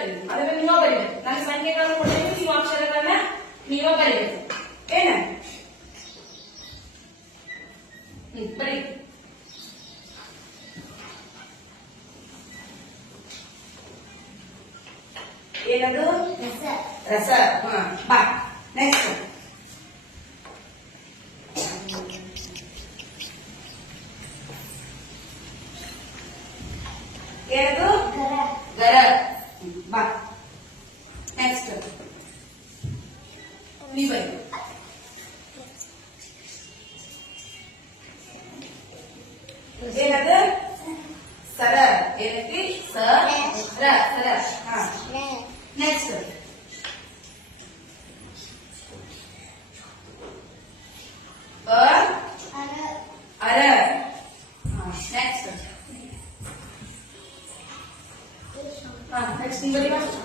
ಹೇಳ್ತೇನೆ, ಅದನ್ನ ನೀವ ಬರೀಬೇಕು. ನಾನು ಸಂಖ್ಯೆಗಳನ್ನು ಕೊಡ್ತೇನೆ, ನೀವು ಅಕ್ಷರಗಳನ್ನ ನೀವ ಬರೀಬೇಕು. ಏನ ಬರೀ. ಏನದು? ರಸ. ಬಾ ನೆಕ್ಸ್ಟ್. ಏನದು? ಗರ. ಬಾ ನೆಕ್ಸ್ಟ್. ನೀ ಬೈ. ಏನದು? ಸರ. ಏನಕ್ಕೆ? ಸರ. ಸರ. ಹಾ ನೆಕ್ಸ್ಟ್. ಅರ. ನೆಕ್ಸ್ಟ್. ನೆಕ್ಸ್ಟ್